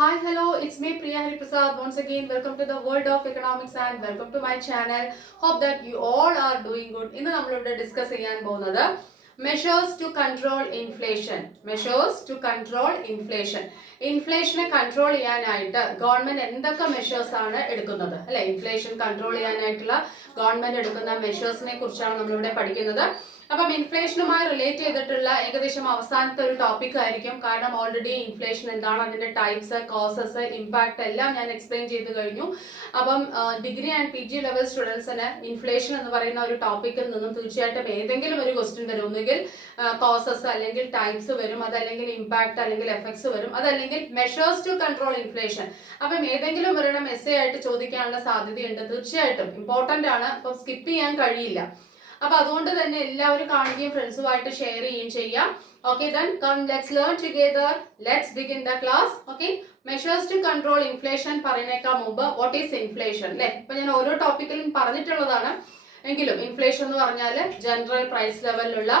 Hi, hello, it's me Priya Hariprasad. Once again, welcome to the world of economics and welcome to my channel. Hope that you all are doing good. ഇന്ന് നമ്മളിവിടെ discuss ചെയ്യാൻ പോകുന്നത് measures to control inflation. Measures to control inflation. ഇൻഫ്ലേഷനെ control ചെയ്യാനായിട്ട് government എന്തൊക്കെ measures ആണ് എടുക്കുന്നത്, അല്ലെ? ഇൻഫ്ലേഷൻ കൺട്രോൾ ചെയ്യാനായിട്ടുള്ള ഗവൺമെന്റ് എടുക്കുന്ന മെഷേഴ്സിനെ കുറിച്ചാണ് നമ്മളിവിടെ പഠിക്കുന്നത്. അപ്പം ഇൻഫ്ലേഷനുമായി റിലേറ്റ് ചെയ്തിട്ടുള്ള ഏകദേശം അവസാനത്തെ ഒരു ടോപ്പിക് ആയിരിക്കും. കാരണം ഓൾറെഡി ഇൻഫ്ലേഷൻ എന്താണ്, അതിന്റെ ടൈപ്സ്, കോസസ്, ഇമ്പാക്ട് എല്ലാം ഞാൻ എക്സ്പ്ലെയിൻ ചെയ്ത് കഴിഞ്ഞു. അപ്പം ഡിഗ്രി ആൻഡ് PG ലെവൽ സ്റ്റുഡൻസിന് ഇൻഫ്ലേഷൻ എന്ന് പറയുന്ന ഒരു ടോപ്പിക്കിൽ നിന്നും തീർച്ചയായിട്ടും ഏതെങ്കിലും ഒരു ക്വസ്റ്റ്യൻ വരും. ഒന്നുകിൽ കോസസ് അല്ലെങ്കിൽ ടൈപ്സ് വരും, അതല്ലെങ്കിൽ ഇമ്പാക്ട് അല്ലെങ്കിൽ എഫക്ട്സ് വരും, അതല്ലെങ്കിൽ മെഷേഴ്സ് ടു കൺട്രോൾ ഇൻഫ്ലേഷൻ. അപ്പം ഏതെങ്കിലും ഒരെണ്ണം എസ്സേ ആയിട്ട് ചോദിക്കാനുള്ള സാധ്യതയുണ്ട്. തീർച്ചയായിട്ടും ഇമ്പോർട്ടന്റ് ആണ്. അപ്പം സ്കിപ്പ് ചെയ്യാൻ കഴിയില്ല. അപ്പൊ അതുകൊണ്ട് തന്നെ എല്ലാവരും കാണുകയും ഫ്രണ്ട്സുമായിട്ട് ഷെയർ ചെയ്യുകയും ചെയ്യാം. Okay, then come let's learn together. Let's begin the class. Okay, measures to control inflation പറയുന്നേക്കാൾ മുമ്പ് what is inflation, അല്ലേ? ഇപ്പൊ ഞാൻ ഓരോ ടോപ്പിക്കിലും പറഞ്ഞിട്ടുള്ളതാണ്. എങ്കിലും ഇൻഫ്ലേഷൻ എന്ന് പറഞ്ഞാൽ ജനറൽ പ്രൈസ് ലെവലിലുള്ള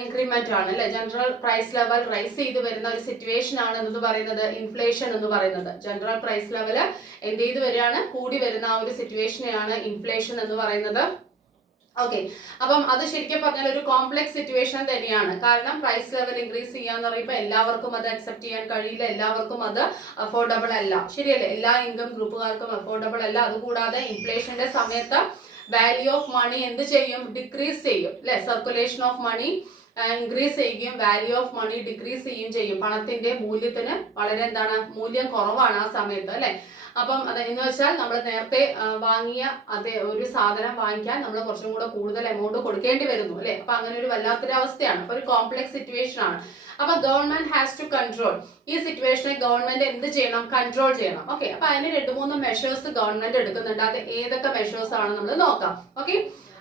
ഇൻക്രിമെന്റ് ആണ്, അല്ലെ? ജനറൽ പ്രൈസ് ലെവൽ റൈസ് ചെയ്ത് വരുന്ന ഒരു സിറ്റുവേഷൻ ആണ് എന്ന് പറയുന്നത് ഇൻഫ്ലേഷൻ എന്ന് പറയുന്നത്. ജനറൽ പ്രൈസ് ലെവൽ എന്ത് ചെയ്ത് വരികയാണ്, കൂടി വരുന്ന ആ ഒരു സിറ്റുവേഷനെയാണ് ഇൻഫ്ലേഷൻ എന്ന് പറയുന്നത്. ഓക്കെ, അപ്പം അത് ശരിക്കും പറഞ്ഞാൽ ഒരു കോംപ്ലക്സ് സിറ്റുവേഷൻ തന്നെയാണ്. കാരണം പ്രൈസ് ലെവൽ ഇൻക്രീസ് ചെയ്യാന്ന് പറയുമ്പോൾ എല്ലാവർക്കും അത് അക്സെപ്റ്റ് ചെയ്യാൻ കഴിയില്ല, എല്ലാവർക്കും അത് അഫോർഡബിൾ അല്ല, ശരിയല്ലേ? എല്ലാ ഇൻകം ഗ്രൂപ്പുകാർക്കും അഫോർഡബിൾ അല്ല. അതുകൂടാതെ ഇൻഫ്ലേഷന്റെ സമയത്ത് വാല്യൂ ഓഫ് മണി എന്ത് ചെയ്യും, ഡിക്രീസ് ചെയ്യും, അല്ലെ? സർക്കുലേഷൻ ഓഫ് മണി ഇൻക്രീസ് ചെയ്യുകയും വാല്യൂ ഓഫ് മണി ഡിക്രീസ് ചെയ്യുകയും ചെയ്യും. പണത്തിന്റെ മൂല്യത്തിന് വളരെ മൂല്യം കുറവാണ് ആ സമയത്ത്, അല്ലെ? അപ്പം അത് എന്ന് വെച്ചാൽ നമ്മൾ നേരത്തെ വാങ്ങിയ അതേ ഒരു സാധനം വാങ്ങിക്കാൻ നമ്മൾ കുറച്ചും കൂടെ കൂടുതൽ എമൗണ്ട് കൊടുക്കേണ്ടി വരുന്നു, അല്ലെ? അപ്പൊ അങ്ങനെ ഒരു വല്ലാത്തൊരു അവസ്ഥയാണ്. അപ്പൊ ഒരു കോംപ്ലക്സ് സിറ്റുവേഷൻ ആണ്. അപ്പൊ ഗവൺമെന്റ് ഹാസ് ടു കൺട്രോൾ. ഈ സിറ്റുവേഷനെ ഗവൺമെന്റ് എന്ത് ചെയ്യണം, കൺട്രോൾ ചെയ്യണം. ഓക്കെ, അപ്പൊ അതിന് 2-3 മെഷേഴ്സ് ഗവൺമെന്റ് എടുക്കുന്നുണ്ട്. അത് ഏതൊക്കെ മെഷേഴ്സ് ആണ് നമ്മൾ നോക്കാം. ഓക്കെ,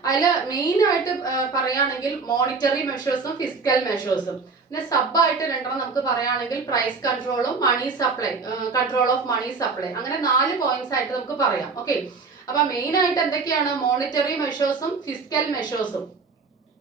അതിൽ മെയിൻ ആയിട്ട് പറയുകയാണെങ്കിൽ മോണിറ്ററി മെഷേഴ്സും ഫിസ്ക്കൽ മെഷേഴ്സും. പിന്നെ സബായിട്ട് 2 നമുക്ക് പറയുകയാണെങ്കിൽ പ്രൈസ് കൺട്രോളും money supply, control of money supply. അങ്ങനെ 4 പോയിന്റ്സ് ആയിട്ട് നമുക്ക് പറയാം. ഓക്കെ, അപ്പൊ മെയിൻ ആയിട്ട് എന്തൊക്കെയാണ്, മോണിറ്ററി മെഷേഴ്സും ഫിസ്ക്കൽ മെഷേഴ്സും.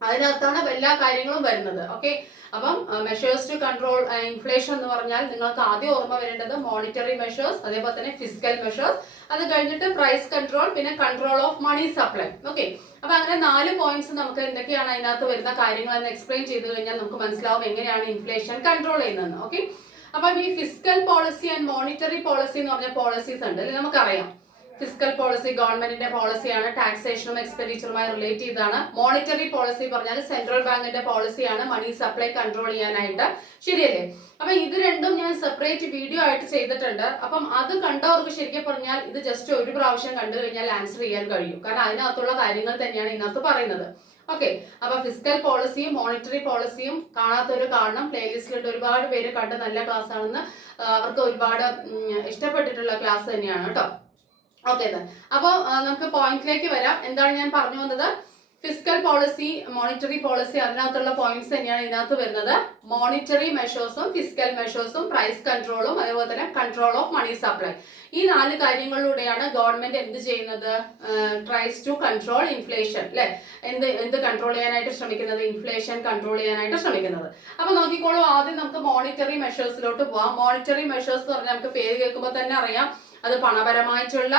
അതിനകത്താണ് എല്ലാ കാര്യങ്ങളും വരുന്നത്. ഓക്കെ, അപ്പം മെഷേഴ്സ് ടു കൺട്രോൾ ഇൻഫ്ലേഷൻ എന്ന് പറഞ്ഞാൽ നിങ്ങൾക്ക് ആദ്യം ഓർമ്മ വരേണ്ടത് മോണിറ്ററി മെഷേഴ്സ്, അതേപോലെ തന്നെ ഫിസ്ക്കൽ മെഷേഴ്സ്, അത് കഴിഞ്ഞിട്ട് പ്രൈസ് കൺട്രോൾ, പിന്നെ control of money supply. Okay, അപ്പൊ അങ്ങനെ 4 പോയിന്റ്സ് നമുക്ക് എന്തൊക്കെയാണ് അതിനകത്ത് വരുന്ന കാര്യങ്ങൾ എന്ന് എക്സ്പ്ലെയിൻ ചെയ്ത് കഴിഞ്ഞാൽ നമുക്ക് മനസ്സിലാവും എങ്ങനെയാണ് ഇൻഫ്ലേഷൻ കൺട്രോൾ ചെയ്യുന്നത്. ഓക്കെ, അപ്പം ഈ fiscal policy and monetary policy എന്ന് പറഞ്ഞ പോളിസീസ് ഉണ്ട്, അല്ലെ? നമുക്കറിയാം ഫിസ്ക്കൽ പോളിസി ഗവൺമെന്റിന്റെ പോളിസിയാണ്, ടാക്സേഷനും എക്സ്പെൻഡിച്ചറുമായി റിലേറ്റ് ചെയ്താണ്. മോണിറ്ററി പോളിസി പറഞ്ഞാൽ സെൻട്രൽ ബാങ്കിന്റെ പോളിസിയാണ് മണി സപ്ലൈ കൺട്രോൾ ചെയ്യാനായിട്ട്, ശരിയല്ലേ? അപ്പൊ ഇത് രണ്ടും ഞാൻ സെപ്പറേറ്റ് വീഡിയോ ആയിട്ട് ചെയ്തിട്ടുണ്ട്. അപ്പം അത് കണ്ടവർക്ക് ശരിക്കും പറഞ്ഞാൽ ഇത് ജസ്റ്റ് ഒരു പ്രാവശ്യം കണ്ടു കഴിഞ്ഞാൽ ആൻസർ ചെയ്യാൻ കഴിയും. കാരണം അതിനകത്തുള്ള കാര്യങ്ങൾ തന്നെയാണ് ഇതിനകത്ത് പറയുന്നത്. ഓക്കെ, അപ്പൊ ഫിസ്ക്കൽ പോളിസിയും മോണിറ്ററി പോളിസിയും കാണാത്തവര് കാണണം. പ്ലേലിസ്റ്റിലുണ്ട്, ഒരുപാട് പേര് കണ്ട് നല്ല ക്ലാസ് ആണെന്ന്, അവർക്ക് ഒരുപാട് ഇഷ്ടപ്പെട്ടിട്ടുള്ള ക്ലാസ് തന്നെയാണ് കേട്ടോ. ഓക്കെ, അപ്പൊ നമുക്ക് പോയിന്റിലേക്ക് വരാം. എന്താണ് ഞാൻ പറഞ്ഞു വന്നത്? ഫിസ്ക്കൽ പോളിസി, മോണിറ്ററി പോളിസി, അതിനകത്തുള്ള പോയിന്റ്സ് തന്നെയാണ് ഇതിനകത്ത് വരുന്നത്. മോണിറ്ററി മെഷേഴ്സും ഫിസ്ക്കൽ മെഷേഴ്സും പ്രൈസ് കൺട്രോളും അതേപോലെ തന്നെ കൺട്രോൾ ഓഫ് മണി സപ്ലൈ. ഈ 4 കാര്യങ്ങളിലൂടെയാണ് ഗവൺമെന്റ് എന്ത് ചെയ്യുന്നത്, ട്രൈസ് ടു കൺട്രോൾ ഇൻഫ്ലേഷൻ, അല്ലെ? എന്ത് കൺട്രോൾ ചെയ്യാനായിട്ട് ശ്രമിക്കുന്നത്, ഇൻഫ്ലേഷൻ കൺട്രോൾ ചെയ്യാനായിട്ട് ശ്രമിക്കുന്നത്. അപ്പൊ നോക്കിക്കോളൂ, ആദ്യം നമുക്ക് മോണിറ്ററി മെഷേഴ്സിലോട്ട് പോവാം. മോണിറ്ററി മെഷേഴ്സ് എന്ന് പറഞ്ഞാൽ നമുക്ക് പേര് കേൾക്കുമ്പോൾ തന്നെ അറിയാം അത് പണപരമായിട്ടുള്ള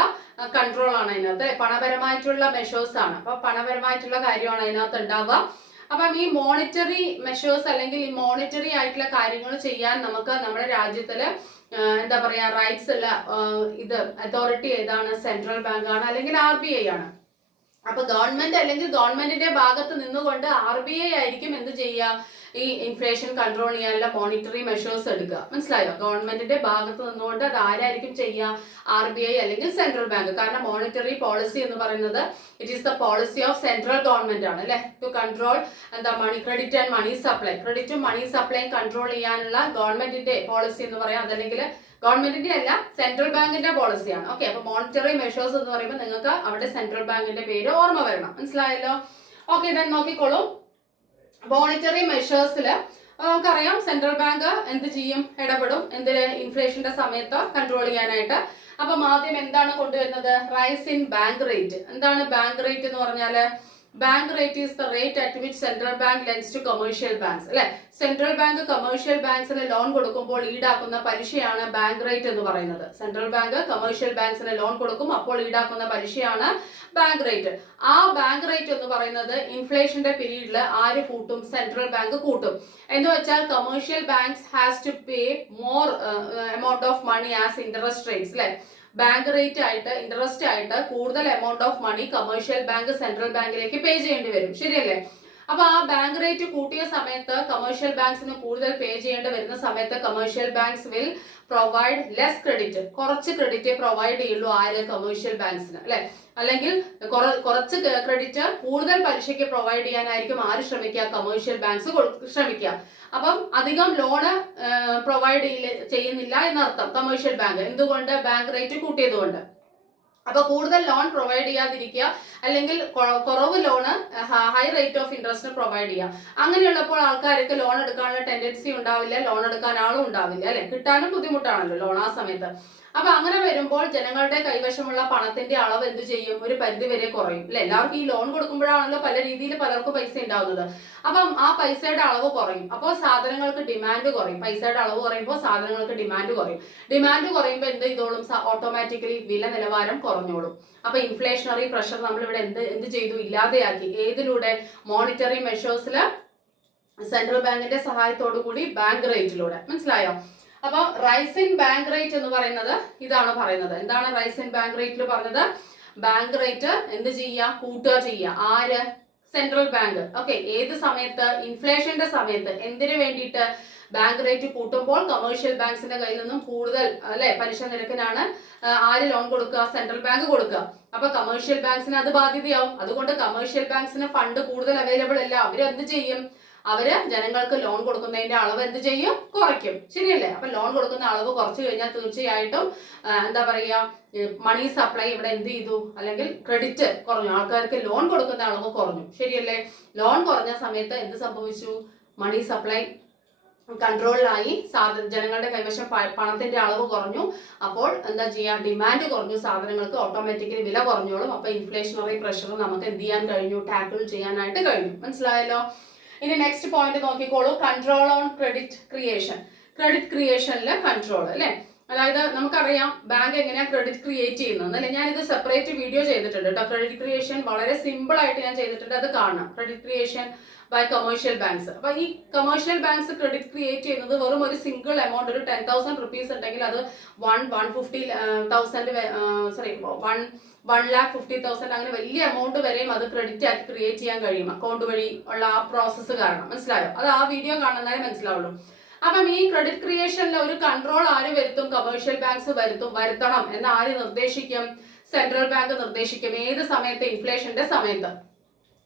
കൺട്രോൾ ആണ്. അതിനകത്ത് പണപരമായിട്ടുള്ള മെഷേഴ്സ് ആണ്. അപ്പൊ പണപരമായിട്ടുള്ള കാര്യമാണ് അതിനകത്ത് ഉണ്ടാവുക. അപ്പം ഈ മോണിറ്ററി മെഷേഴ്സ് അല്ലെങ്കിൽ ഈ മോണിറ്ററി ആയിട്ടുള്ള കാര്യങ്ങൾ ചെയ്യാൻ നമുക്ക് നമ്മുടെ രാജ്യത്തില് എന്താ പറയാ റൈറ്റ്സ് ഉള്ള ഇത് അതോറിറ്റി ഏതാണ്, സെൻട്രൽ ബാങ്ക് ആണ് അല്ലെങ്കിൽ RBI ആണ്. അപ്പൊ ഗവൺമെന്റ് അല്ലെങ്കിൽ ഗവൺമെന്റിന്റെ ഭാഗത്ത് നിന്നുകൊണ്ട് RBI ആയിരിക്കും എന്ത് ചെയ്യുക, ഈ ഇൻഫ്ലേഷൻ കൺട്രോൾ ചെയ്യാനുള്ള മോണിറ്ററി മെഷേഴ്സ് എടുക്കുക. മനസ്സിലായോ? ഗവൺമെന്റിന്റെ ഭാഗത്ത് നിന്നുകൊണ്ട് അത് ആരായിരിക്കും ചെയ്യുക, RBI അല്ലെങ്കിൽ സെൻട്രൽ ബാങ്ക്. കാരണം മോണിറ്ററി പോളിസി എന്ന് പറയുന്നത് it is the policy of central government ആണ്, അല്ലെ? To control money credit and money supply. ക്രെഡിറ്റും മണി സപ്ലൈയും കൺട്രോൾ ചെയ്യാനുള്ള ഗവൺമെന്റിന്റെ പോളിസി എന്ന് പറയാം. അതല്ലെങ്കിൽ ഗവൺമെന്റിന്റെ അല്ല, സെൻട്രൽ ബാങ്കിന്റെ പോളിസിയാണ്. ഓക്കെ, അപ്പൊ മോണിറ്ററി മെഷേഴ്സ് എന്ന് പറയുമ്പോൾ നിങ്ങൾക്ക് അവിടെ സെൻട്രൽ ബാങ്കിന്റെ പേര് ഓർമ്മ വരണം. മനസ്സിലായല്ലോ? ഓക്കെ, then നോക്കിക്കോളൂ. മോണിറ്ററി മെഷേഴ്സിൽ നമുക്കറിയാം സെൻട്രൽ ബാങ്ക് എന്ത് ചെയ്യും, ഇടപെടും എന്തിന്, ഇൻഫ്ലേഷന്റെ സമയത്ത് കൺട്രോൾ ചെയ്യാനായിട്ട്. അപ്പം ആദ്യം എന്താണ് കൊണ്ടുവരുന്നത്, റൈസ് ഇൻ ബാങ്ക് റേറ്റ്. എന്താണ് ബാങ്ക് റേറ്റ് എന്ന് പറഞ്ഞാല്, bank rate is the rate at which central bank lends to commercial banks അല്ലെ. സെൻട്രൽ ബാങ്ക് കൊമേഴ്ഷ്യൽ ബാങ്ക്സിന് ലോൺ കൊടുക്കുമ്പോൾ ഈടാക്കുന്ന പലിശയാണ് ബാങ്ക് റേറ്റ് എന്ന് പറയുന്നത്. സെൻട്രൽ ബാങ്ക് കൊമേഴ്ഷ്യൽ ബാങ്ക്സിന് ലോൺ കൊടുക്കും, അപ്പോൾ ഈടാക്കുന്ന പലിശയാണ് ബാങ്ക് റേറ്റ്. ആ ബാങ്ക് റേറ്റ് എന്ന് പറയുന്നത് ഇൻഫ്ലേഷന്റെ പീരീഡിൽ ആര് കൂട്ടും? സെൻട്രൽ ബാങ്ക് കൂട്ടും. എന്ന് വെച്ചാൽ commercial banks has to pay more amount of money as interest rates അല്ലെ. ബാങ്ക് റേറ്റ് ആയിട്ട് ഇൻട്രസ്റ്റ് ആയിട്ട് കൂടുതൽ amount of money commercial bank central ബാങ്കിലേക്ക് പേ ചെയ്യേണ്ടി വരും. ശരിയല്ലേ? അപ്പൊ ആ ബാങ്ക് റേറ്റ് കൂട്ടിയ സമയത്ത് കൊമേഴ്ഷ്യൽ ബാങ്ക്സിന് കൂടുതൽ പേ ചെയ്യേണ്ടി വരുന്ന സമയത്ത് commercial banks will provide less credit, കുറച്ച് ക്രെഡിറ്റ് പ്രൊവൈഡ് ചെയ്യുള്ളൂ ആര്? കൊമേഴ്ഷ്യൽ ബാങ്ക്സിന് അല്ലെ. അല്ലെങ്കിൽ കുറച്ച് ക്രെഡിറ്റ് കൂടുതൽ പലിശയ്ക്ക് പ്രൊവൈഡ് ചെയ്യാനായിരിക്കും ആര് ശ്രമിക്കുക? കൊമേഴ്ഷ്യൽ ബാങ്ക്സ് ശ്രമിക്കുക. അപ്പം അധികം ലോണ് പ്രൊവൈഡ് ചെയ്യുന്നില്ല എന്നർത്ഥം കൊമേഴ്ഷ്യൽ ബാങ്ക്. എന്തുകൊണ്ട്? ബാങ്ക് റേറ്റ് കൂട്ടിയത് കൊണ്ട്. അപ്പൊ കൂടുതൽ ലോൺ പ്രൊവൈഡ് ചെയ്യാതിരിക്കുക, അല്ലെങ്കിൽ കുറവ് ലോണ് ഹൈ റേറ്റ് ഓഫ് ഇൻട്രസ്റ്റിന് പ്രൊവൈഡ് ചെയ്യുക. അങ്ങനെയുള്ളപ്പോൾ ആൾക്കാർക്ക് ലോൺ എടുക്കാനുള്ള ടെൻഡൻസി ഉണ്ടാവില്ല, ലോൺ എടുക്കാൻ ആളും ഉണ്ടാവില്ല അല്ലെ. കിട്ടാനും ബുദ്ധിമുട്ടാണല്ലോ ലോൺ ആ സമയത്ത്. അപ്പൊ അങ്ങനെ വരുമ്പോൾ ജനങ്ങളുടെ കൈവശമുള്ള പണത്തിന്റെ അളവ് എന്ത് ചെയ്യും? ഒരു പരിധി വരെ കുറയും അല്ലെ. എല്ലാവർക്കും ഈ ലോൺ കൊടുക്കുമ്പോഴാണല്ലോ പല രീതിയിൽ പലർക്കും പൈസ ഉണ്ടാവുന്നത്. അപ്പം ആ പൈസയുടെ അളവ് കുറയും, അപ്പോൾ സാധനങ്ങൾക്ക് ഡിമാൻഡ് കുറയും. പൈസയുടെ അളവ് കുറയുമ്പോൾ സാധനങ്ങൾക്ക് ഡിമാൻഡ് കുറയും. ഡിമാൻഡ് കുറയുമ്പോൾ എന്ത് ചെയ്തോളും? ഓട്ടോമാറ്റിക്കലി വില നിലവാരം കുറഞ്ഞോളും. അപ്പൊ ഇൻഫ്ലേഷണറി പ്രഷർ നമ്മൾ ഇവിടെ എന്ത് ചെയ്തു? ഇല്ലാതെയാക്കി. ഏതിലൂടെ? മോണിറ്ററി മെഷേഴ്സിൽ സെൻട്രൽ ബാങ്കിന്റെ സഹായത്തോടു കൂടി ബാങ്ക് റേറ്റിലൂടെ. മനസ്സിലായോ? അപ്പൊ റൈസ് ഇൻ ബാങ്ക് റേറ്റ് എന്ന് പറയുന്നത് ഇതാണ് പറയുന്നത്. എന്താണ് റൈസ് ഇൻ ബാങ്ക് റേറ്റിൽ പറഞ്ഞത്? ബാങ്ക് റേറ്റ് എന്ത് ചെയ്യുക? കൂട്ടുക ചെയ്യുക. ആര്? Central bank. ഓക്കെ. ഏത് സമയത്ത്? ഇൻഫ്ലേഷന്റെ സമയത്ത്. എന്തിനു വേണ്ടിയിട്ട്? ബാങ്ക് റേറ്റ് കൂട്ടുമ്പോൾ കൊമേഴ്ഷ്യൽ ബാങ്ക്സിന്റെ കയ്യിൽ നിന്നും കൂടുതൽ അല്ലെ പലിശ നിരക്കിനാണ് ആര് ലോൺ കൊടുക്കുക? സെൻട്രൽ ബാങ്ക് കൊടുക്കുക. അപ്പൊ കൊമേഴ്ഷ്യൽ ബാങ്ക്സിന് അത് ബാധ്യതയാവും. അതുകൊണ്ട് കൊമേഴ്ഷ്യൽ ബാങ്ക്സിന് ഫണ്ട് കൂടുതൽ അവൈലബിൾ അല്ല. അവരെന്ത് ചെയ്യും? അവര് ജനങ്ങൾക്ക് ലോൺ കൊടുക്കുന്നതിന്റെ അളവ് എന്ത് ചെയ്യും? കുറയ്ക്കും. ശരിയല്ലേ? അപ്പൊ ലോൺ കൊടുക്കുന്ന അളവ് കുറച്ചു കഴിഞ്ഞാൽ തീർച്ചയായിട്ടും എന്താ പറയാ, മണി സപ്ലൈ ഇവിടെ എന്ത് ചെയ്തു? അല്ലെങ്കിൽ ക്രെഡിറ്റ് കുറഞ്ഞു, ആൾക്കാർക്ക് ലോൺ കൊടുക്കുന്ന അളവ് കുറഞ്ഞു. ശരിയല്ലേ? ലോൺ കുറഞ്ഞ സമയത്ത് എന്ത് സംഭവിച്ചു? മണി സപ്ലൈ കൺട്രോളിലായി, ജനങ്ങളുടെ കൈവശം പണത്തിന്റെ അളവ് കുറഞ്ഞു. അപ്പോൾ എന്താ ചെയ്യാ? ഡിമാൻഡ് കുറഞ്ഞു, സാധനങ്ങൾക്ക് ഓട്ടോമാറ്റിക്കലി വില കുറഞ്ഞോളും. അപ്പൊ ഇൻഫ്ലേഷണറി പ്രഷർ നമുക്ക് എന്ത് ചെയ്യാൻ കഴിഞ്ഞു? ടാക്കിൾ ചെയ്യാനായിട്ട് കഴിഞ്ഞു. മനസ്സിലായല്ലോ? ഇനി നെക്സ്റ്റ് പോയിന്റ് നോക്കിക്കോളൂ. Control on credit creation. Credit ക്രിയേഷനിൽ കൺട്രോൾ അല്ലെ. അതായത് നമുക്കറിയാം ബാങ്ക് എങ്ങനെയാ ക്രെഡിറ്റ് ക്രിയേറ്റ് ചെയ്യുന്നത് അല്ലെ. ഞാൻ ഇത് സെപ്പറേറ്റ് വീഡിയോ ചെയ്തിട്ടുണ്ട് കേട്ടോ. ക്രെഡിറ്റ് ക്രിയേഷൻ വളരെ സിമ്പിൾ ആയിട്ട് ഞാൻ ചെയ്തിട്ടുണ്ട്, അത് കാണാം. Credit creation by commercial banks. അപ്പൊ ഈ കൊമേഴ്ഷ്യൽ ബാങ്ക്സ് ക്രെഡിറ്റ് ക്രിയേറ്റ് ചെയ്യുന്നത് വെറും ഒരു സിംഗിൾ എമൗണ്ട്, ഒരു 10,000 റുപ്പീസ് ഉണ്ടെങ്കിൽ അത് 1,50,000 അങ്ങനെ വലിയ എമൗണ്ട് വരെയും അത് ക്രെഡിറ്റ് ആക്കി ക്രിയേറ്റ് ചെയ്യാൻ കഴിയും അക്കൗണ്ട് വഴി ഉള്ള ആ പ്രോസസ്സ് കാരണം. മനസ്സിലായോ? അത് ആ വീഡിയോ കാണുന്നതായി മനസ്സിലാവുള്ളൂ. അപ്പം ഈ ക്രെഡിറ്റ് ക്രിയേഷനിൽ ഒരു കൺട്രോൾ ആര് വരുത്തും? കൊമേഴ്ഷ്യൽ ബാങ്ക്സ് വരുത്തണം എന്ന് ആര് നിർദ്ദേശിക്കും? Central bank നിർദ്ദേശിക്കും. ഏത് സമയത്ത്? ഇൻഫ്ലേഷന്റെ സമയത്ത്.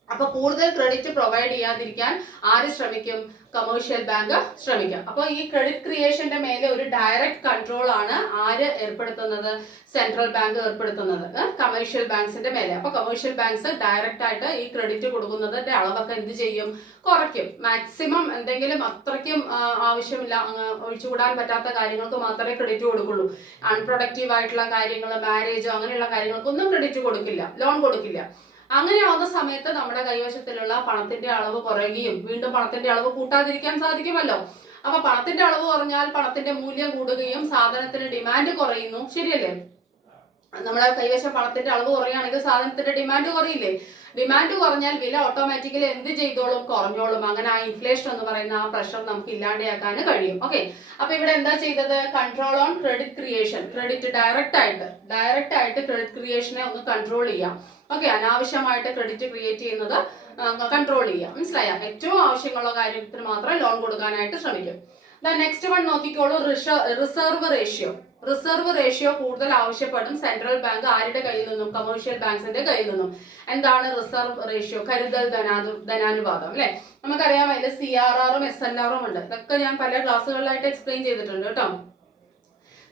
അപ്പൊ കൂടുതൽ ക്രെഡിറ്റ് പ്രൊവൈഡ് ചെയ്യാതിരിക്കാൻ ആര് ശ്രമിക്കും? കൊമേഴ്ഷ്യൽ ബാങ്ക് ശ്രമിക്കും. അപ്പൊ ഈ ക്രെഡിറ്റ് ക്രിയേഷന്റെ മേലെ ഒരു ഡയറക്റ്റ് കൺട്രോൾ ആണ് ആര് ഏർപ്പെടുത്തുന്നത്? സെൻട്രൽ ബാങ്ക് ഏർപ്പെടുത്തുന്നത് കൊമേഴ്ഷ്യൽ ബാങ്ക്സിന്റെ മേലെ. അപ്പൊ കൊമേഴ്ഷ്യൽ ബാങ്ക്സ് ഡയറക്റ്റ് ആയിട്ട് ഈ ക്രെഡിറ്റ് കൊടുക്കുന്നതിന്റെ അളവൊക്കെ എന്ത് ചെയ്യും? കുറയ്ക്കും. മാക്സിമം എന്തെങ്കിലും അത്രയ്ക്കും ആവശ്യമില്ല, ഒഴിച്ചുകൂടാൻ പറ്റാത്ത കാര്യങ്ങൾക്ക് മാത്രമേ ക്രെഡിറ്റ് കൊടുക്കുള്ളൂ. അൺപ്രൊഡക്റ്റീവ് ആയിട്ടുള്ള കാര്യങ്ങൾ, മാരേജോ അങ്ങനെയുള്ള കാര്യങ്ങൾക്കൊന്നും ക്രെഡിറ്റ് കൊടുക്കില്ല, ലോൺ കൊടുക്കില്ല. അങ്ങനെയാവുന്ന സമയത്ത് നമ്മുടെ കൈവശത്തിലുള്ള പണത്തിന്റെ അളവ് കുറയുകയും വീണ്ടും പണത്തിന്റെ അളവ് കൂട്ടാതിരിക്കാൻ സാധിക്കുമല്ലോ. അപ്പൊ പണത്തിന്റെ അളവ് കുറഞ്ഞാൽ പണത്തിന്റെ മൂല്യം കൂടുകയും സാധനത്തിന് ഡിമാൻഡ് കുറയുന്നു. ശരിയല്ലേ? നമ്മുടെ കൈവശം പണത്തിന്റെ അളവ് കുറയുകയാണെങ്കിൽ സാധനത്തിന്റെ ഡിമാൻഡ് കുറയില്ലേ? ഡിമാൻഡ് കുറഞ്ഞാൽ വില ഓട്ടോമാറ്റിക്കലി എന്ത് ചെയ്തോളും? കുറഞ്ഞോളും. അങ്ങനെ ആ ഇൻഫ്ലേഷൻ എന്ന് പറയുന്ന ആ പ്രഷർ നമുക്ക് ഇല്ലാണ്ടാക്കാൻ കഴിയും. ഓക്കെ. അപ്പൊ ഇവിടെ എന്താ ചെയ്തത്? Control on credit creation. Credit direct ആയിട്ട് ക്രെഡിറ്റ് ക്രിയേഷനെ ഒന്ന് കൺട്രോൾ ചെയ്യാം. ഓക്കെ. അനാവശ്യമായിട്ട് ക്രെഡിറ്റ് ക്രിയേറ്റ് ചെയ്യുന്നത് കൺട്രോൾ ചെയ്യാം. മനസ്സിലായ? ഏറ്റവും ആവശ്യമുള്ള കാര്യത്തിന് മാത്രം ലോൺ കൊടുക്കാനായിട്ട് ശ്രമിക്കും. നെക്സ്റ്റ് വൺ നോക്കിക്കോളൂ. Reserve ratio. റിസർവ് റേഷ്യോ കൂടുതൽ ആവശ്യപ്പെടും സെൻട്രൽ ബാങ്ക് ആരുടെ കയ്യിൽ നിന്നും? കൊമേഴ്ഷ്യൽ ബാങ്ക്സിന്റെ കയ്യിൽ നിന്നും. എന്താണ് റിസർവ് റേഷ്യോ? കരുതൽ ധനാനുപാതം അല്ലെ. നമുക്കറിയാം അതിൽ CRRഉം SLRഉം ഉണ്ട്. ഇതൊക്കെ ഞാൻ പല ക്ലാസ്സുകളിലായിട്ട് എക്സ്പ്ലെയിൻ ചെയ്തിട്ടുണ്ട് കേട്ടോ.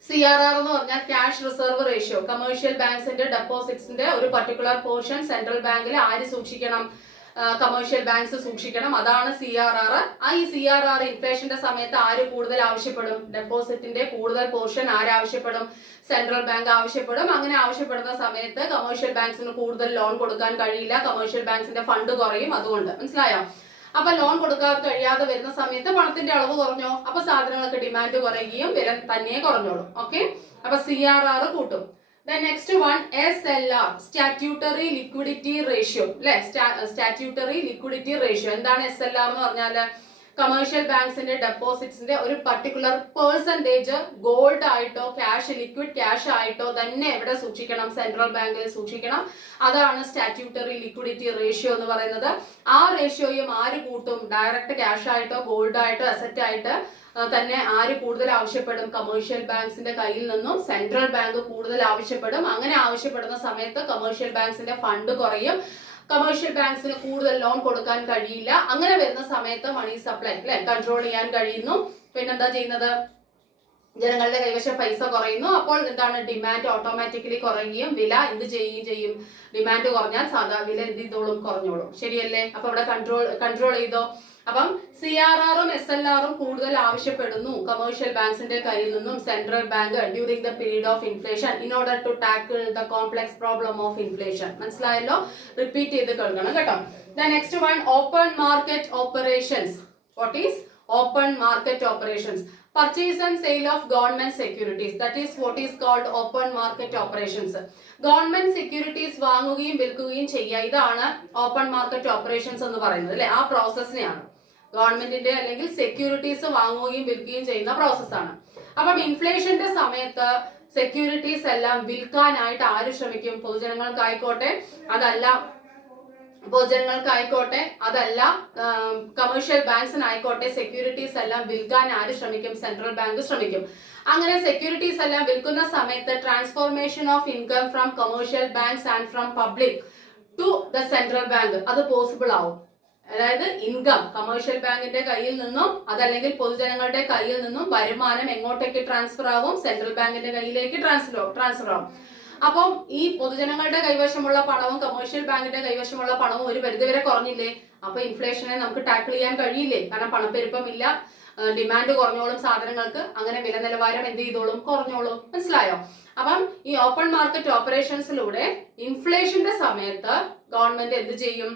CRR എന്ന് പറഞ്ഞാൽ ക്യാഷ് റിസർവ് റേഷ്യോ. കൊമേഴ്ഷ്യൽ ബാങ്ക്സിന്റെ ഡെപ്പോസിറ്റ്സിന്റെ ഒരു പർട്ടിക്കുലർ പോർഷൻ സെൻട്രൽ ബാങ്കിൽ ആര് സൂക്ഷിക്കണം? കമേഴ്ഷ്യൽ ബാങ്ക്സ് സൂക്ഷിക്കണം. അതാണ് CRR. ആ ഈ CRR ഇൻഫ്ലേഷന്റെ സമയത്ത് ആര് കൂടുതൽ ആവശ്യപ്പെടും? ഡെപ്പോസിറ്റിന്റെ കൂടുതൽ പോർഷൻ ആരാവശ്യപ്പെടും? സെൻട്രൽ ബാങ്ക് ആവശ്യപ്പെടും. അങ്ങനെ ആവശ്യപ്പെടുന്ന സമയത്ത് കമേഴ്ഷ്യൽ ബാങ്ക്സിന് കൂടുതൽ ലോൺ കൊടുക്കാൻ കഴിയില്ല. കമേഴ്ഷ്യൽ ബാങ്ക്സിന്റെ ഫണ്ട് കുറയും. അതുകൊണ്ട് മനസ്സിലായോ? അപ്പൊ ലോൺ കൊടുക്കാൻ കഴിയാതെ വരുന്ന സമയത്ത് പണത്തിന്റെ അളവ് കുറഞ്ഞോ, അപ്പൊ സാധനങ്ങൾക്ക് ഡിമാൻഡ് കുറയുകയും വില തന്നെ കുറഞ്ഞോളും. ഓക്കെ, അപ്പൊ CRR കൂട്ടും. Next one SLR, statutory liquidity ratio അല്ലെ. സ്റ്റാറ്റ്യൂട്ടറി ലിക്വിഡിറ്റി റേഷ്യോ എന്താണ് SLR എന്ന് പറഞ്ഞാല്? കമേഴ്ഷ്യൽ ബാങ്ക്സിന്റെ ഡെപ്പോസിറ്റ്സിന്റെ ഒരു പർട്ടിക്കുലർ പെർസെന്റേജ് ഗോൾഡ് ആയിട്ടോ ലിക്വിഡ് ക്യാഷ് ആയിട്ടോ തന്നെ എവിടെ സൂക്ഷിക്കണം? സെൻട്രൽ ബാങ്കിൽ സൂക്ഷിക്കണം. അതാണ് സ്റ്റാറ്റ്യൂട്ടറി ലിക്വിഡിറ്റി റേഷ്യോ എന്ന് പറയുന്നത്. ആ റേഷ്യോയും ആര് കൂട്ടും? ഡയറക്റ്റ് ക്യാഷ് ആയിട്ടോ ഗോൾഡ് ആയിട്ടോ അസറ്റ് ആയിട്ട് തന്നെ ആര് കൂടുതൽ ആവശ്യപ്പെടും? കമേഴ്ഷ്യൽ ബാങ്ക്സിന്റെ കയ്യിൽ നിന്നും സെൻട്രൽ ബാങ്ക് കൂടുതൽ ആവശ്യപ്പെടും. അങ്ങനെ ആവശ്യപ്പെടുന്ന സമയത്ത് കമേഴ്ഷ്യൽ ബാങ്ക്സിന്റെ ഫണ്ട് കുറയും. കമേഴ്ഷ്യൽ ബാങ്ക്സിന് കൂടുതൽ ലോൺ കൊടുക്കാൻ കഴിയില്ല. അങ്ങനെ വരുന്ന സമയത്ത് മണി സപ്ലൈ അല്ലെ കൺട്രോൾ ചെയ്യാൻ കഴിയുന്നു. പിന്നെന്താ ചെയ്യുന്നത്? ജനങ്ങളുടെ കൈവശം പൈസ കുറയുന്നു. അപ്പോൾ എന്താണ്? ഡിമാൻഡ് ഓട്ടോമാറ്റിക്കലി കുറയുകയും വില എന്ത് ചെയ്യുകയും ചെയ്യും? ഡിമാൻഡ് കുറഞ്ഞാൽ വില എന്ത് ചെയ്തോളും? കുറഞ്ഞോളും. ശരിയല്ലേ? അപ്പൊ ഇവിടെ കൺട്രോൾ ചെയ്തോ. അപ്പം CRRും SLRും കൂടുതൽ ആവശ്യപ്പെടുന്നു കമേഴ്ഷ്യൽ ബാങ്ക്സിന്റെ കയ്യിൽ നിന്നും central bank during the period of inflation in order to tackle the complex problem of inflation. മനസ്സിലായല്ലോ? റിപ്പീറ്റ് ചെയ്ത് കേൾക്കണം കേട്ടോ. Next one open market operations. What is open market operations? Purchase and sale of government securities. That is what is called open market operations. Government securities വാങ്ങുകയും വിൽക്കുകയും ചെയ്യുക, ഇതാണ് open market operations എന്ന് പറയുന്നത് അല്ലെ. ആ പ്രോസസ്സിനെയാണ് ഗവൺമെന്റിന്റെ അല്ലെങ്കിൽ സെക്യൂരിറ്റീസ് വാങ്ങുകയും വിൽക്കുകയും ചെയ്യുന്ന പ്രോസസ്സാണ്. അപ്പം ഇൻഫ്ലേഷന്റെ സമയത്ത് സെക്യൂരിറ്റീസ് എല്ലാം വിൽക്കാനായിട്ട് ആര് ശ്രമിക്കും? പൊതുജനങ്ങൾക്കായിക്കോട്ടെ അതല്ല കമേഴ്ഷ്യൽ ബാങ്ക്സിനായിക്കോട്ടെ സെക്യൂരിറ്റീസ് എല്ലാം വിൽക്കാൻ ആര് ശ്രമിക്കും? സെൻട്രൽ ബാങ്ക് ശ്രമിക്കും. അങ്ങനെ സെക്യൂരിറ്റീസ് എല്ലാം വിൽക്കുന്ന സമയത്ത് transformation of income from commercial banks and from public to the central bank അത് പോസിബിൾ ആവും. അതായത് ഇൻകം കമേഴ്ഷ്യൽ ബാങ്കിന്റെ കയ്യിൽ നിന്നും അതല്ലെങ്കിൽ പൊതുജനങ്ങളുടെ കയ്യിൽ നിന്നും വരുമാനം എങ്ങോട്ടേക്ക് ട്രാൻസ്ഫർ ആവും? സെൻട്രൽ ബാങ്കിന്റെ കയ്യിലേക്ക് ട്രാൻസ്ഫർ ആവും. അപ്പം ഈ പൊതുജനങ്ങളുടെ കൈവശമുള്ള പണവും കമേഴ്ഷ്യൽ ബാങ്കിന്റെ കൈവശമുള്ള പണവും ഒരു പരിധിവരെ കുറഞ്ഞില്ലേ? അപ്പൊ ഇൻഫ്ലേഷനെ നമുക്ക് ടാക്കിൾ ചെയ്യാൻ കഴിയില്ലേ? കാരണം പണപ്പെരുപ്പമില്ല, ഡിമാൻഡ് കുറഞ്ഞോളും സാധനങ്ങൾക്ക്. അങ്ങനെ വില നിലവാരം എന്ത് ചെയ്തോളും? കുറഞ്ഞോളും. മനസ്സിലായോ? അപ്പം ഈ ഓപ്പൺ മാർക്കറ്റ് ഓപ്പറേഷൻസിലൂടെ ഇൻഫ്ലേഷന്റെ സമയത്ത് ഗവൺമെന്റ് എന്ത് ചെയ്യും?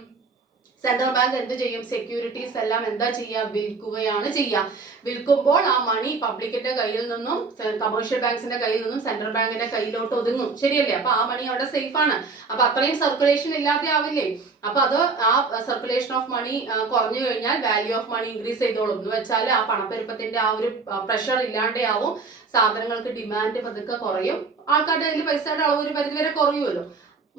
സെൻട്രൽ ബാങ്ക് എന്ത് ചെയ്യും? സെക്യൂരിറ്റീസ് എല്ലാം എന്താ ചെയ്യുക? വിൽക്കുകയാണ് ചെയ്യുക. വിൽക്കുമ്പോൾ ആ മണി പബ്ലിക്കിന്റെ കയ്യിൽ നിന്നും കമേഴ്ഷ്യൽ ബാങ്ക്സിന്റെ കയ്യിൽ നിന്നും സെൻട്രൽ ബാങ്കിന്റെ കയ്യിലോട്ട് ഒതുങ്ങും. ശരിയല്ലേ? അപ്പൊ ആ മണി അവിടെ സേഫ് ആണ്. അപ്പൊ അത്രയും സർക്കുലേഷൻ ഇല്ലാതെ ആവില്ലേ? അപ്പൊ അത് ആ സർക്കുലേഷൻ ഓഫ് മണി കുറഞ്ഞു കഴിഞ്ഞാൽ വാല്യൂ ഓഫ് മണി ഇൻക്രീസ് ചെയ്തോളും. എന്ന് വെച്ചാൽ ആ പണപ്പെരുപ്പത്തിന്റെ ആ ഒരു പ്രഷർ ഇല്ലാണ്ടേ ആവും. സാധനങ്ങൾക്ക് ഡിമാൻഡ് പതുക്കെ കുറയും. ആൾക്കാരുടെ കയ്യിൽ പൈസയുടെ അളവ് ഒരു പരിധിവരെ കുറയുമല്ലോ.